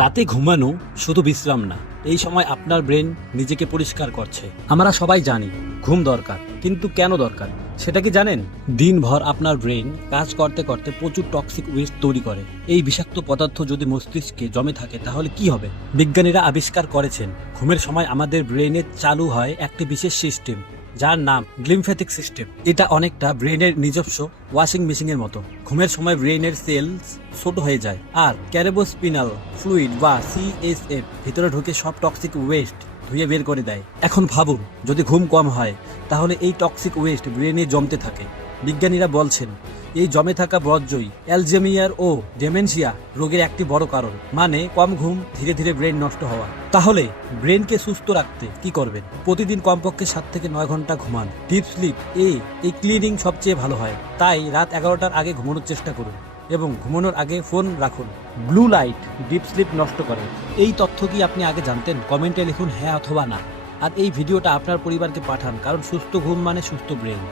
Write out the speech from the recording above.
রাতে ঘুমানো শুধু বিশ্রাম না, এই সময় আপনার ব্রেন নিজেকে পরিষ্কার করছে। আমরা সবাই জানি ঘুম দরকার, কিন্তু কেন দরকার সেটা কি জানেন? দিনভর আপনার ব্রেন কাজ করতে করতে প্রচুর টক্সিক ওয়েস্ট তৈরি করে। এই বিষাক্ত পদার্থ যদি মস্তিষ্কে জমে থাকে তাহলে কি হবে? বিজ্ঞানীরা আবিষ্কার করেছেন ঘুমের সময় আমাদের ব্রেনে চালু হয় একটি বিশেষ সিস্টেম যার নাম গ্লিমফ্যাটিক সিস্টেম। এটা অনেকটা ব্রেনের নিজস্ব ওয়াশিং মেশিনের মতো। ঘুমের সময় ব্রেনের সেলস ছোট হয়ে যায় আর ক্যারেবোস্পিনাল ফ্লুইড বা সিএসএফ ভিতরে ঢুকে সব টক্সিক ওয়েস্ট ধুয়ে বের করে দেয়। এখন ভাবুন, যদি ঘুম কম হয় তাহলে এই টক্সিক ওয়েস্ট ব্রেনে জমতে থাকে। বিজ্ঞানীরা বলছেন এই জমে থাকা বর্জ্যই অ্যালজেমিয়ার ও ডেমেনশিয়া রোগের একটি বড় কারণ। মানে কম ঘুম, ধীরে ধীরে ব্রেন নষ্ট হওয়া। তাহলে ব্রেনকে সুস্থ রাখতে কি করবেন? প্রতিদিন কমপক্ষে 7 থেকে 9 ঘন্টা ঘুমান। ডিপ স্লিপ এই ক্লিনিং সবচেয়ে ভালো হয়। তাই রাত 11টার আগে ঘুমানোর চেষ্টা করুন এবং ঘুমানোর আগে ফোন রাখুন। ব্লু লাইট ডিপ স্লিপ নষ্ট করে। এই তথ্য কি আপনি আগে জানতেন? কমেন্টে লিখুন হ্যাঁ অথবা না। আর এই ভিডিওটা আপনার পরিবারকে পাঠান, কারণ সুস্থ ঘুম মানে সুস্থ ব্রেন।